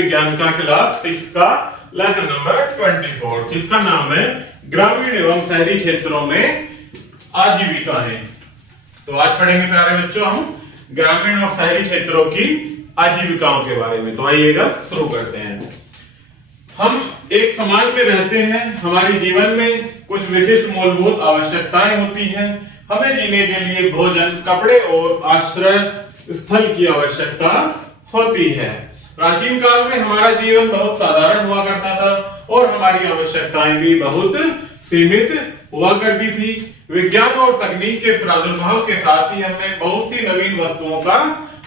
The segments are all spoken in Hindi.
विज्ञान का क्लास 6 का लेसन नंबर 24, जिसका नाम है ग्रामीण एवं शहरी क्षेत्रों में आजीविकाएं। तो आज पढ़ेंगे प्यारे बच्चों हम ग्रामीण और शहरी क्षेत्रों की आजीविकाओं के बारे में। तो आइएगा शुरू करते हैं। हम एक समाज में रहते हैं, हमारे जीवन में कुछ विशिष्ट मूलभूत आवश्यकताएं होती हैं। हमें जीने के लिए भोजन, कपड़े और आश्रय स्थल की आवश्यकता होती है। प्राचीन काल में हमारा जीवन बहुत साधारण हुआ करता था और हमारी आवश्यकताएं भी बहुत सीमित हुआ करती थी। विज्ञान और तकनीक के प्रादुर्भाव के साथ ही हमने बहुत सी नवीन वस्तुओं का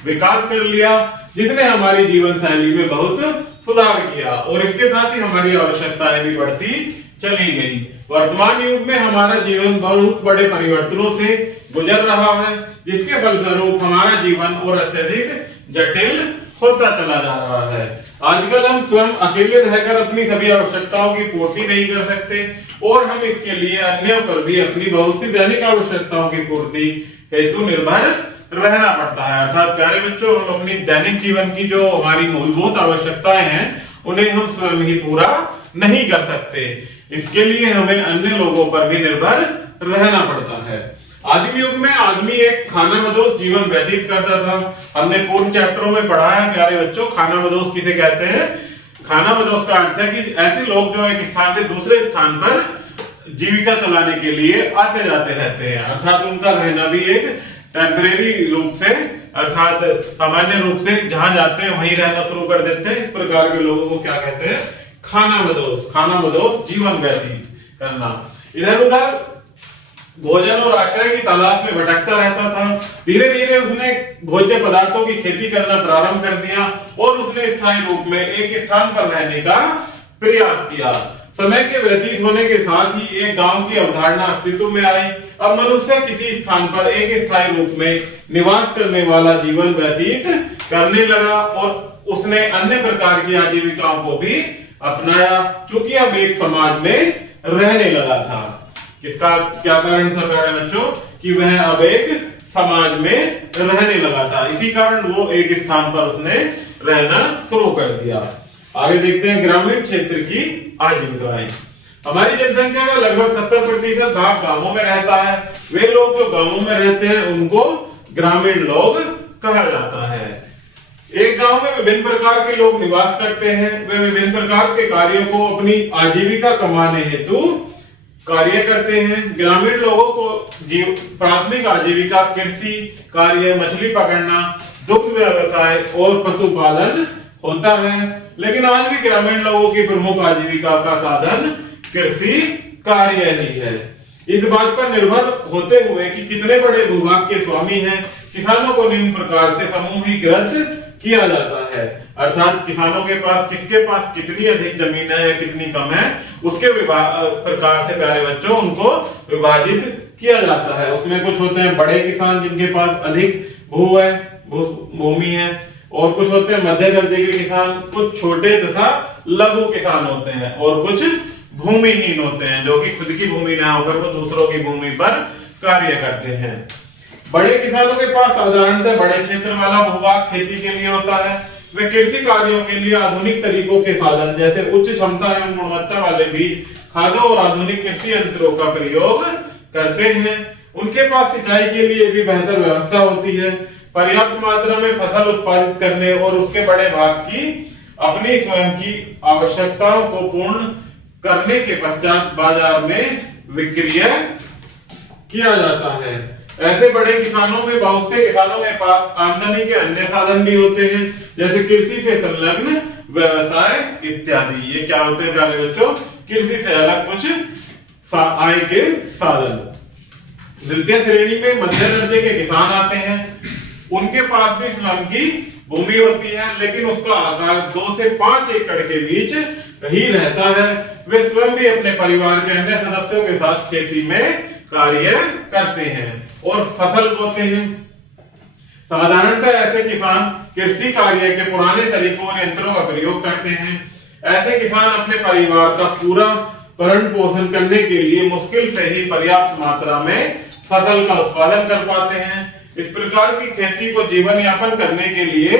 विकास कर लिया, जिसने हमारी जीवन शैली में बहुत सुधार किया और इसके साथ ही हमारी आवश्यकताएं भी बढ़ती चली गई। वर्तमान युग में हमारा जीवन बहुत बड़े परिवर्तनों से गुजर रहा है, जिसके फलस्वरूप हमारा जीवन और अत्यधिक जटिल होता चला जा रहा है। आजकल हम स्वयं अकेले रहकर अपनी सभी आवश्यकताओं की पूर्ति नहीं कर सकते और हम इसके लिए अन्यों पर भी अपनी बहुत सी दैनिक आवश्यकताओं की पूर्ति हेतु निर्भर रहना पड़ता है। अर्थात प्यारे बच्चों, हम अपनी दैनिक जीवन की जो हमारी मूलभूत आवश्यकताएं हैं उन्हें हम स्वयं ही पूरा नहीं कर सकते। इसके लिए हमें अन्य लोगों पर भी निर्भर रहना पड़ता है। आदिम युग में आदमी एक खानाबदोश जीवन व्यतीत करता था। हमने पूर्व चैप्टरों में पढ़ा है प्यारे बच्चों, खानाबदोश किसे कहते हैं। खानाबदोश का अर्थ है कि ऐसे लोग जो एक स्थान से दूसरे स्थान पर जीविका चलाने के लिए आते जाते रहते हैं। अर्थात उनका रहना भी एक टेम्परेरी रूप से, अर्थात सामान्य रूप से जहां जाते हैं वहीं रहना शुरू कर देते हैं। इस प्रकार के लोगों को क्या कहते हैं, खानाबदोश। खानाबदोश जीवन व्यतीत करना। इधर उधर भोजन और आश्रय की तलाश में भटकता रहता था। धीरे धीरे उसने भोज्य पदार्थों की खेती करना प्रारंभ कर दिया और उसने स्थायी रूप में एक स्थान पर रहने का प्रयास किया। समय के व्यतीत होने के साथ ही एक गांव की अवधारणा अस्तित्व में आई। अब मनुष्य किसी स्थान पर एक स्थायी रूप में निवास करने वाला जीवन व्यतीत करने लगा और उसने अन्य प्रकार की आजीविकाओं को भी अपनाया, क्योंकि अब एक समाज में रहने लगा था। किसका क्या कारण था प्यारे बच्चों, कि वह अब एक समाज में रहने लगा था। इसी कारण वो एक स्थान पर उसने रहना शुरू कर दिया। आगे देखते हैं ग्रामीण क्षेत्र की आजीविकाएं। हमारी जनसंख्या का लगभग 70% भाग गांवों में रहता है। वे लोग जो गांवों में रहते हैं उनको ग्रामीण लोग कहा जाता है। एक गांव में विभिन्न प्रकार के लोग निवास करते हैं। वे विभिन्न प्रकार के कार्यों को अपनी आजीविका कमाने हेतु कार्य करते हैं। ग्रामीण लोगों को प्राथमिक आजीविका कृषि कार्य, मछली पकड़ना, दुग्ध व्यवसाय और पशुपालन होता है। लेकिन आज भी ग्रामीण लोगों की प्रमुख आजीविका का साधन कृषि कार्य ही है। इस बात पर निर्भर होते हुए कि कितने बड़े भूभाग के स्वामी हैं, किसानों को निम्न प्रकार से समूहीकृत किया जाता है। अर्थात किसानों के पास, किसके पास कितनी अधिक जमीन है या कितनी कम है, उसके प्रकार से प्यारे बच्चों उनको विभाजित किया जाता है। उसमें कुछ होते हैं बड़े किसान जिनके पास अधिक भूमि है, और कुछ होते हैं मध्य दर्जे के किसान, कुछ छोटे तथा लघु किसान होते हैं, और कुछ भूमिहीन होते हैं जो कि खुद की भूमि ना होकर वो दूसरों की भूमि पर कार्य करते हैं। बड़े किसानों के पास साधारणतः बड़े क्षेत्र वाला भूभाग खेती के लिए होता है। वे कृषि कार्यों के लिए आधुनिक तरीकों के साधन जैसे उच्च क्षमता एवं गुणवत्ता वाले बीज, खादों और आधुनिक कृषि यंत्रों का प्रयोग करते हैं। उनके पास सिंचाई के लिए भी बेहतर व्यवस्था होती है। पर्याप्त मात्रा में फसल उत्पादित करने और उसके बड़े भाग की अपनी स्वयं की आवश्यकताओं को पूर्ण करने के पश्चात बाजार में विक्रय किया जाता है। ऐसे बड़े किसानों में बहुत से किसानों के पास आमदनी के अन्य साधन भी होते हैं, जैसे कृषि से संलग्न व्यवसाय इत्यादि। ये क्या होते हैं प्यारे बच्चों, कृषि से अलग कुछ आय के साधन। द्वितीय श्रेणी में मध्य दर्जे के किसान आते हैं। उनके पास भी स्वयं की भूमि होती है, लेकिन उसका आकार 2 से 5 एकड़ के बीच ही रहता है। वे स्वयं भी अपने परिवार के अन्य सदस्यों के साथ खेती में कार्य करते हैं और फसल बोते हैं। साधारणतः ऐसे किसान कृषि कार्य के पुराने तरीकों और यंत्रों का प्रयोग करते हैं। ऐसे किसान अपने परिवार का पूरा भरण पोषण करने के लिए मुश्किल से ही पर्याप्त मात्रा में फसल का उत्पादन कर पाते हैं। इस प्रकार की खेती को जीवन यापन करने के लिए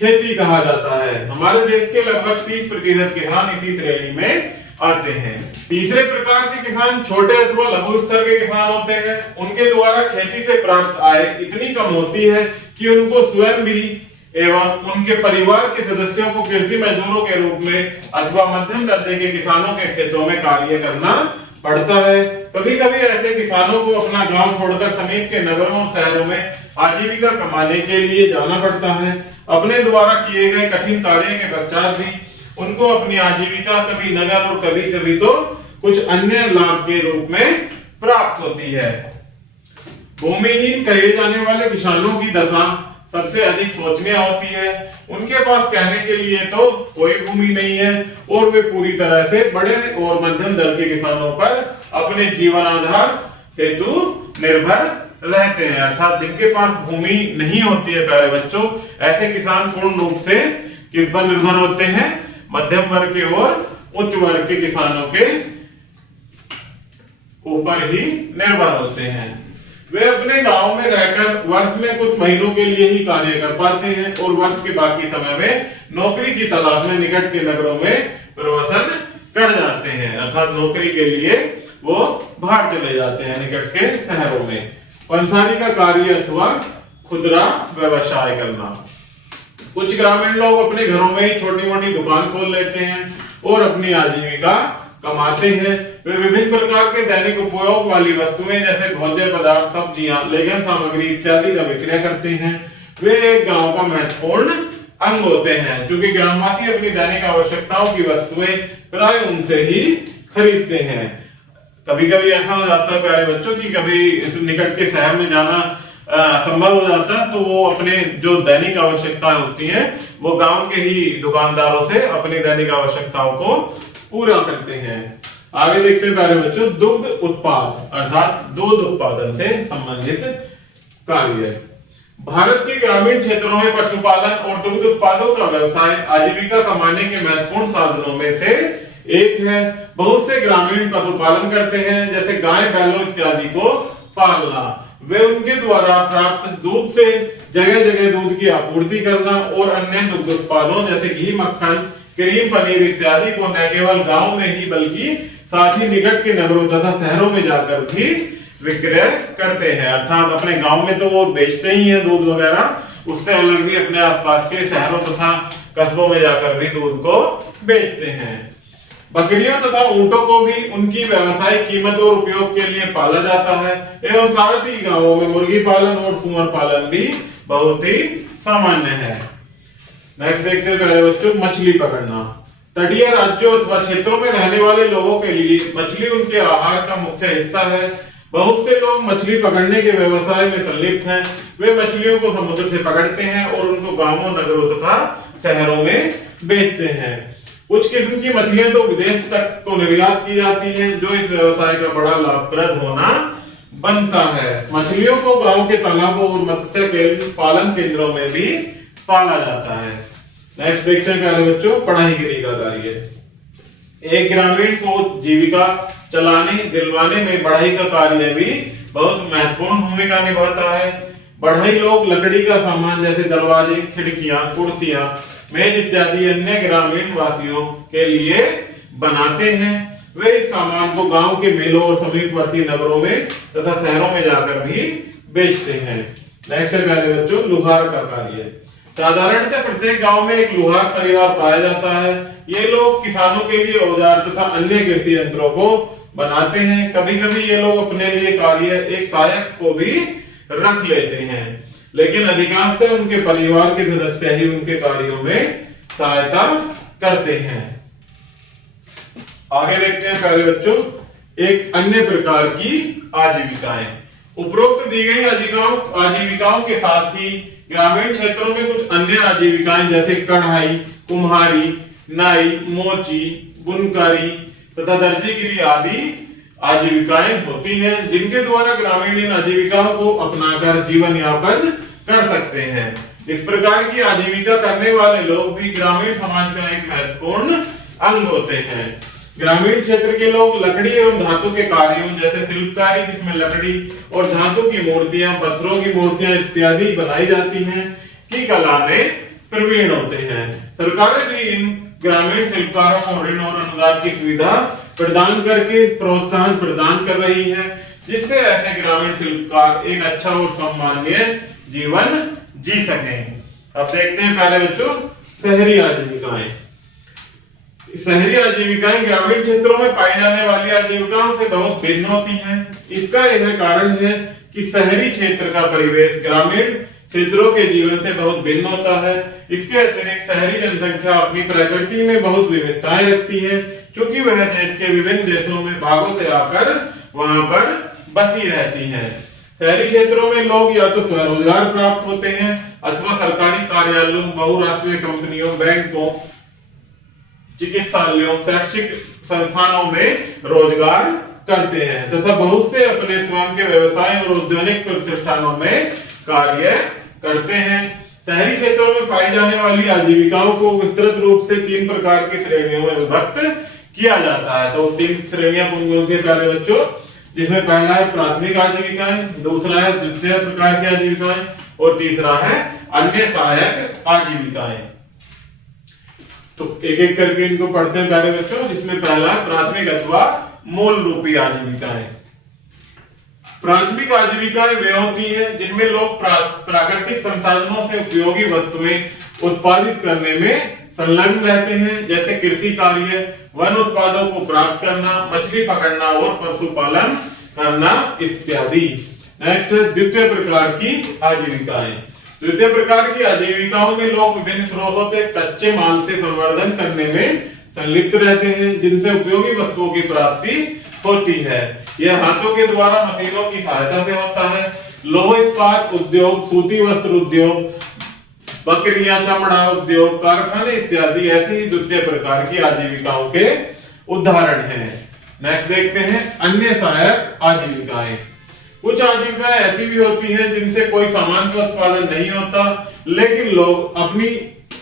खेती कहा जाता है। हमारे देश के लगभग 30% किसान इसी श्रेणी में आते हैं। तीसरे प्रकार के किसान छोटे अथवा लघु स्तर के किसान होते हैं। उनके द्वारा खेती से प्राप्त आय इतनी कम होती है कि उनको स्वयं भी एवं उनके परिवार के सदस्यों को कृषि मजदूरों के रूप में अथवा मध्यम दर्जे के किसानों के खेतों में कार्य करना पड़ता है। कभी कभी ऐसे किसानों को अपना गांव छोड़कर समीप के नगरों और शहरों में आजीविका कमाने के लिए जाना पड़ता है। अपने द्वारा किए गए कठिन कार्य के पश्चात भी उनको अपनी आजीविका कभी नगर और कभी कभी तो कुछ अन्य लाभ के रूप में प्राप्त होती है। भूमिहीन कहे जाने वाले किसानों की दशा सबसे अधिक सोचनीय होती है। उनके पास कहने के लिए तो कोई भूमि नहीं है और वे पूरी तरह से बड़े और मध्यम दर के किसानों पर अपने जीवन आधार हेतु निर्भर रहते हैं। अर्थात जिनके पास भूमि नहीं होती है प्यारे बच्चों, ऐसे किसान पूर्ण रूप से किस पर निर्भर होते हैं? मध्यम वर्ग के और उच्च वर्ग के किसानों के ऊपर ही निर्भर होते हैं। वे अपने गांव में रहकर वर्ष में कुछ महीनों के लिए ही कार्य कर पाते हैं और वर्ष के बाकी समय में नौकरी की तलाश में निकट के नगरों में प्रवासन कर जाते हैं। अर्थात नौकरी के लिए वो बाहर चले जाते हैं निकट के शहरों में। पंसारी का कार्य अथवा खुदरा व्यवसाय करना। कुछ ग्रामीण लोग अपने घरों में ही छोटी मोटी दुकान खोल लेते हैं और अपनी आजीविका कमाते हैं। वे विभिन्न प्रकार के दैनिक उपयोग वाली वस्तुएं जैसे भोज्य पदार्थ, सब्जियां, लेखन सामग्री इत्यादि का विक्रय करते हैं। वे एक गांव का महत्वपूर्ण अंग होते हैं, क्योंकि ग्रामवासी अपनी दैनिक आवश्यकताओं की वस्तुएं प्राय उनसे ही खरीदते हैं। कभी कभी ऐसा हो जाता है प्यारे बच्चों की कभी इस निकट के शहर में जाना असंभव हो जाता है, तो वो अपने जो दैनिक आवश्यकताएं होती हैं वो गांव के ही दुकानदारों से अपनी दैनिक आवश्यकताओं को पूरा करते हैं। आगे देखते हैं प्यारे बच्चों, दुग्ध उत्पाद अर्थात दूध उत्पादन से संबंधित कार्य। भारत के ग्रामीण क्षेत्रों में पशुपालन और दुग्ध उत्पादों का व्यवसाय आजीविका कमाने के महत्वपूर्ण साधनों में से एक है। बहुत से ग्रामीण पशुपालन करते हैं, जैसे गाय, बैलों इत्यादि को पालना। वे उनके द्वारा प्राप्त दूध से जगह जगह दूध की आपूर्ति करना और अन्य दुग्ध उत्पादों जैसे घी, मक्खन, क्रीम, पनीर इत्यादि को न केवल गांव में ही बल्कि साथ ही निकट के नगरों तथा शहरों में जाकर भी विक्रय करते हैं। अर्थात अपने गांव में तो वो बेचते ही हैं दूध वगैरह, उससे अलग भी अपने आसपास के शहरों तथा कस्बों में जाकर भी दूध को बेचते हैं। बकरियों तथा ऊंटों को भी उनकी व्यावसायिक कीमत और उपयोग के लिए पाला जाता है एवं साथ ही गांवों में मुर्गी पालन और सुअर पालन भी बहुत ही सामान्य है। नेक्स्ट देखते हैं प्यारे बच्चों, मछली पकड़ना। तटीय राज्यों अथवा क्षेत्रों में रहने वाले लोगों के लिए मछली उनके आहार का मुख्य हिस्सा है। बहुत से लोग मछली पकड़ने के व्यवसाय में संलिप्त हैं। वे मछलियों को समुद्र से पकड़ते हैं और उनको गांवों, नगरों तथा शहरों में बेचते हैं। कुछ किस्म की मछलियां तो विदेश तक को निर्यात की जाती हैं, जो इस व्यवसाय का बड़ा लाभप्रद होना बनता है। मछलियों को गांव के तालाबों और मत्स्य पालन केंद्रों में भी पाला जाता है। नेक्स्ट देखते हैं प्यारे बच्चों, पढ़ाई के का कार्य। एक ग्रामीण को जीविका चलाने दिलवाने में बढ़ई का कार्य भी बहुत महत्वपूर्ण भूमिका निभाता है। बढ़ई लोग लकड़ी का सामान जैसे दरवाजे, खिड़कियां, कुर्सियां, मेज इत्यादि अन्य ग्रामीण वासियों के लिए बनाते हैं। वे इस सामान को गांव के मेलों और समीपवर्ती नगरों में तथा शहरों में जाकर भी बेचते हैं। नेक्स्ट है प्यारे बच्चों, लुहार का कार्य। साधारणतः प्रत्येक गांव में एक लुहार परिवार पाया जाता है। ये लोग किसानों के लिए औजार तथा अन्य कृषि यंत्रों को बनाते हैं। कभी कभी ये लोग अपने लिए कार्य एक सहायक को भी रख लेते हैं, लेकिन अधिकांशतः उनके परिवार के सदस्य ही उनके कार्यों में सहायता करते हैं। आगे देखते हैं प्यारे बच्चों, एक अन्य प्रकार की आजीविकाएं। उपरोक्त दी गई आजीविकाओं के साथ ही ग्रामीण क्षेत्रों में कुछ अन्य आजीविकाएं जैसे कढ़ाई, कुम्हारी, नाई, मोची, बुनकारी तथा दर्जीगिरी आदि आजीविकाएं होती हैं, जिनके द्वारा ग्रामीण इन आजीविकाओं को अपनाकर जीवन यापन कर सकते हैं। इस प्रकार की आजीविका करने वाले लोग भी ग्रामीण समाज का एक महत्वपूर्ण अंग होते हैं। ग्रामीण क्षेत्र के लोग लकड़ी एवं धातु के कार्यों जैसे शिल्पकारी, जिसमें लकड़ी और धातु की मूर्तियां, पत्थरों की मूर्तियां इत्यादि बनाई जाती हैं, की कला में प्रवीण होते हैं। सरकारें भी इन ग्रामीण शिल्पकारों को ऋण और अनुदान की सुविधा प्रदान करके प्रोत्साहन प्रदान कर रही है, जिससे ऐसे ग्रामीण शिल्पकार एक अच्छा और सम्मानीय जीवन जी सकें। अब देखते हैं पहले बच्चों शहरी आजीविकाएं। शहरी आजीविकाएं ग्रामीण क्षेत्रों में पाई जाने वाली आजीविकाओं से बहुत भिन्न होती हैं। इसका यह कारण है कि शहरी क्षेत्र का परिवेश ग्रामीण क्षेत्रों के जीवन से बहुत भिन्न होता है। इसके अतिरिक्त शहरी जनसंख्या अपनी प्रकृति में बहुत विविधताएं रखती है, क्योंकि वह देश के विभिन्न देशों में भागों से आकर वहां पर बसी रहती है। शहरी क्षेत्रों में लोग या तो स्वरोजगार प्राप्त होते हैं अथवा सरकारी कार्यालयों, बहुराष्ट्रीय कंपनियों, बैंकों, चिकित्सालयों, शैक्षिक संस्थानों में रोजगार करते हैं तथा बहुत से अपने स्वयं के व्यवसाय और औद्योगिक प्रतिष्ठानों में कार्य करते हैं। शहरी क्षेत्रों में पाई जाने वाली आजीविकाओं को विस्तृत रूप से 3 प्रकार की श्रेणियों में विभक्त किया जाता है। तो 3 श्रेणियां कौन सी पहले बच्चों, जिसमें पहला है प्राथमिक आजीविकाएं, दूसरा है द्वितीय प्रकार की आजीविकाएं और तीसरा है अन्य सहायक आजीविकाएं। तो एक एक करके इनको पढ़ते हैं प्यारे बच्चों। जिसमें पहला प्राथमिक अथवा मूल रूपी आजीविकाएं। प्राथमिक आजीविकाएं वे होती हैं जिनमें लोग प्राकृतिक संसाधनों से उपयोगी वस्तुएं उत्पादित करने में संलग्न रहते हैं, जैसे कृषि कार्य, वन उत्पादों को प्राप्त करना, मछली पकड़ना और पशुपालन करना इत्यादि। नेक्स्ट द्वितीय प्रकार की आजीविकाएं। द्वितीय प्रकार की आजीविकाओं में लोग विभिन्न स्रोतों से कच्चे माल से संवर्धन करने में संलिप्त रहते हैं, जिनसे उपयोगी वस्तुओं की प्राप्ति होती है। यह हाथों के द्वारा मशीनों की सहायता से होता है। लौह इस्पात उद्योग, सूती वस्त्र उद्योग, बकरियां, चमड़ा उद्योग, कारखाने इत्यादि ऐसे ही द्वितीय प्रकार की आजीविकाओं के उदाहरण हैं। नेक्स्ट देखते हैं अन्य सहायक आजीविकाएं। कुछ आजीविकाएं ऐसी भी होती हैं जिनसे कोई सामान का उत्पादन नहीं होता, लेकिन लोग अपनी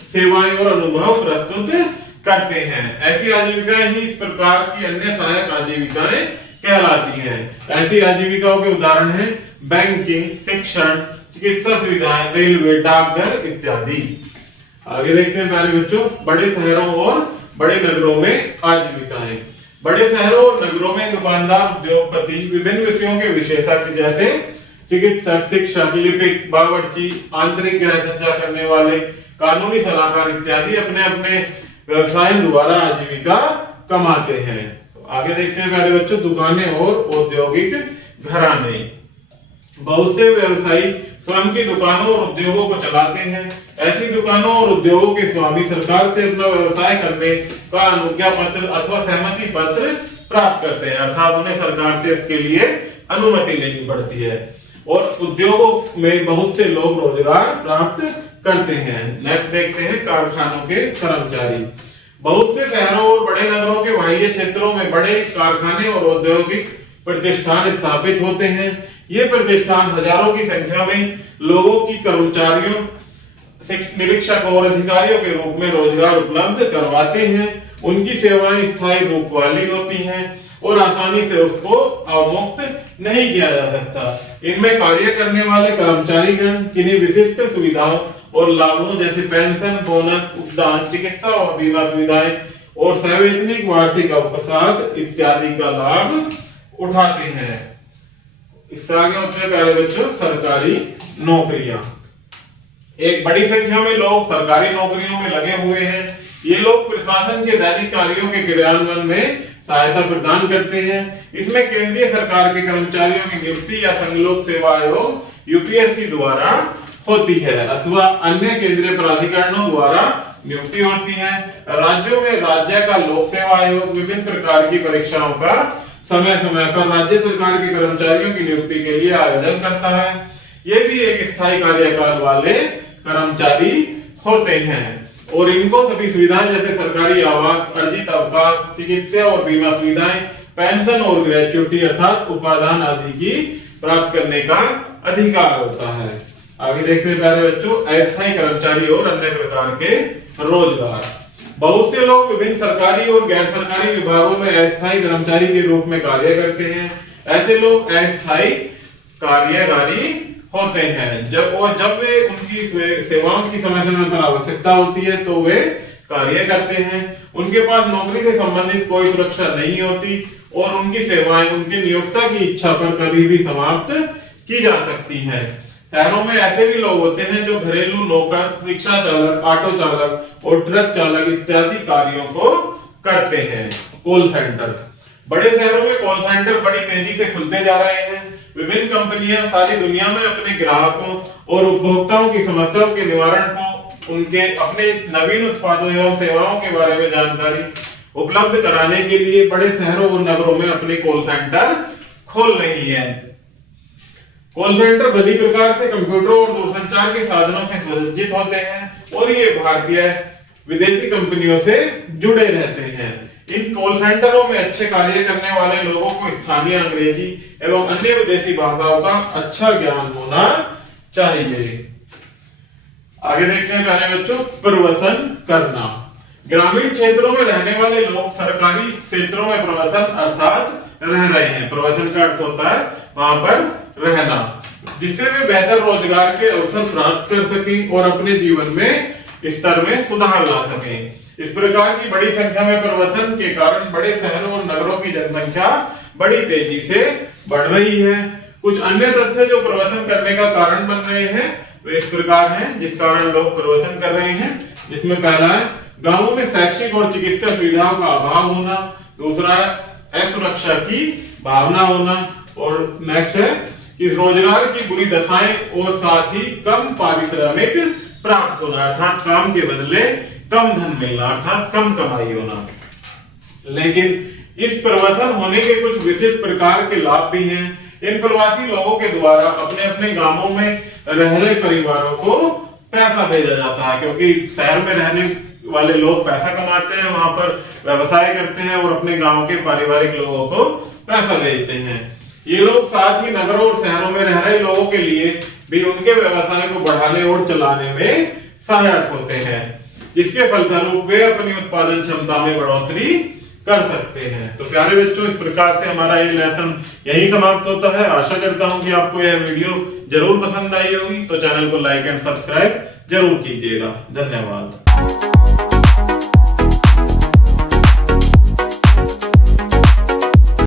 सेवाएं और अनुभव प्रस्तुत करते हैं। ऐसी आजीविकाएं ही इस प्रकार की अन्य सहायक आजीविकाएं कहलाती हैं। ऐसी आजीविकाओं के उदाहरण हैं बैंकिंग, शिक्षण, चिकित्सा सुविधाएं, रेलवे, डाकघर इत्यादि। आगे देखते हैं प्यारे बच्चों बड़े शहरों और बड़े नगरों में आजीविकाएं। बड़े शहरों और नगरों में दुकानदार, उद्योगपति, विभिन्न विषयों के विशेषज्ञ जैसे चिकित्सक, शिक्षक, लिपिक, बावर्ची, आंतरिक गृह सज्जा करने वाले, कानूनी सलाहकार इत्यादि अपने अपने व्यवसाय द्वारा आजीविका कमाते हैं। तो आगे देखते हैं प्यारे बच्चों दुकानें और औद्योगिक घराने। बहुत से व्यवसायी स्वयं की दुकानों और उद्योगों को चलाते हैं। ऐसी दुकानों और उद्योगों के स्वामी सरकार से अपना व्यवसाय करने का अनुज्ञा पत्र अथवा सहमति पत्र प्राप्त करते हैं, अर्थात उन्हें सरकार से इसके लिए अनुमति लेनी पड़ती है। और उद्योगों में बहुत से लोग रोजगार प्राप्त करते हैं। नेक्स्ट देखते हैं कारखानों के कर्मचारी। बहुत से शहरों और बड़े नगरों के बाह्य क्षेत्रों में बड़े कारखाने और औद्योगिक प्रतिष्ठान स्थापित होते हैं। ये प्रतिष्ठान हजारों की संख्या में लोगों की कर्मचारियों, निरीक्षकों और अधिकारियों के रूप में रोजगार उपलब्ध करवाते हैं। उनकी सेवाएं स्थायी रूप वाली होती हैं और आसानी से उसको अवमुक्त नहीं किया जा सकता। इनमें कार्य करने वाले कर्मचारीगण किन्हीं विशिष्ट सुविधाओं और लाभों जैसे पेंशन, बोनस, उपदान, चिकित्सा और बीमा सुविधाएं और सार्वजनिक वार्षिक अवकाश इत्यादि का लाभ उठाते हैं। इससे आगे होते हैं प्यारे बच्चों सरकारी नौकरियां। एक बड़ी संख्या में लोग सरकारी नौकरियों में लगे हुए हैं। ये लोग प्रशासन के दैनिक कार्यों के क्रियान्वयन में सहायता प्रदान करते हैं। इसमें केंद्रीय सरकार के कर्मचारियों की नियुक्ति या संघ लोक सेवा आयोग यूपीएससी द्वारा होती है अथवा अन्य केंद्रीय प्राधिकरणों द्वारा नियुक्ति होती है। राज्यों में राज्य का लोक सेवा आयोग विभिन्न प्रकार की परीक्षाओं का समय समय पर राज्य सरकार के कर्मचारियों की नियुक्ति के लिए आयोजन करता है। ये भी एक स्थायी कार्यकाल वाले कर्मचारी होते हैं और इनको सभी सुविधाएं जैसे सरकारी आवास, अर्जित अवकाश, चिकित्सा और बीमा सुविधाएं, पेंशन और ग्रेच्युटी अर्थात उपादान आदि की प्राप्त करने का अधिकार होता है। आगे देखते हैं प्यारे बच्चों अस्थायी कर्मचारी और अन्य प्रकार के रोजगार। बहुत से लोग विभिन्न सरकारी और गैर सरकारी विभागों में अस्थायी कर्मचारी के रूप में कार्य करते हैं। ऐसे लोग अस्थायी कार्यकारी होते हैं। जब वे उनकी सेवाओं की समय समय पर आवश्यकता होती है तो वे कार्य करते हैं। उनके पास नौकरी से संबंधित कोई सुरक्षा नहीं होती और उनकी सेवाएं उनके नियोक्ता की इच्छा पर कभी भी समाप्त की जा सकती हैं। शहरों में ऐसे भी लोग होते हैं जो घरेलू नौकर, रिक्शा चालक, ऑटो चालक और ट्रक चालक इत्यादि कार्यों को करते हैं। कॉल सेंटर, बड़े शहरों में कॉल सेंटर बड़ी तेजी से खुलते जा रहे हैं। विभिन्न कंपनियां सारी दुनिया में अपने ग्राहकों और उपभोक्ताओं की समस्याओं के निवारण को उनके अपने नवीन उत्पादों एवं सेवाओं के बारे में जानकारी उपलब्ध कराने के लिए बड़े शहरों और नगरों में अपने कॉल सेंटर खोल रही है। कॉल सेंटर बड़ी प्रकार से कंप्यूटरों और दूरसंचार के साधनों से सुसज्जित होते हैं और ये भारतीय विदेशी कंपनियों से जुड़े रहते हैं। इन कॉल सेंटरों में अच्छे कार्य करने वाले लोगों को स्थानीय अंग्रेजी एवं अन्य विदेशी भाषाओं का अच्छा ज्ञान होना चाहिए। आगे देखते हैं प्यारे बच्चों, प्रवसन करना। ग्रामीण क्षेत्रों में रहने वाले लोग सरकारी क्षेत्रों में प्रवसन अर्थात रह रहे हैं। प्रवसन का अर्थ होता है वहां पर रहना, जिससे वे बेहतर रोजगार के अवसर प्राप्त कर सकें और अपने जीवन में स्तर में सुधार ला सकें। इस प्रकार की बड़ी संख्या में प्रवसन के कारण बड़े शहरों और नगरों की जनसंख्या बड़ी तेजी से बढ़ रही है। कुछ अन्य तथ्य जो प्रवसन करने का कारण बन रहे हैं वे इस प्रकार हैं, जिस कारण लोग प्रवसन कर रहे हैं। जिसमें पहला है गांवों में शैक्षिक और चिकित्सा सुविधाओं का अभाव होना। दूसरा है असुरक्षा की भावना होना और नेक्स्ट है कि रोजगार की बुरी दशाएं और साथ ही कम पारिश्रमिक प्राप्त होना, अर्थात काम के बदले कम धन मिलना, अर्थात कम कमाई होना। लेकिन इस प्रवसन होने के कुछ विशिष्ट प्रकार के लाभ भी हैं। इन प्रवासी लोगों के द्वारा अपने अपने गांवों में रह रहे परिवारों को पैसा भेजा जाता है, क्योंकि शहर में रहने वाले लोग पैसा कमाते हैं, वहां पर व्यवसाय करते हैं और अपने गांव के पारिवारिक लोगों को पैसा भेजते हैं। ये लोग साथ ही नगरों और शहरों में रह रहे लोगों के लिए भी उनके व्यवसाय को बढ़ाने और चलाने में सहायक होते हैं, जिसके फलस्वरूप वे अपनी उत्पादन क्षमता में बढ़ोतरी कर सकते हैं। तो प्यारे बच्चों, इस प्रकार से हमारा ये लेसन यही समाप्त होता है। आशा करता हूं कि आपको यह वीडियो जरूर पसंद आई होगी। तो चैनल को लाइक एंड सब्सक्राइब जरूर कीजिएगा। धन्यवाद।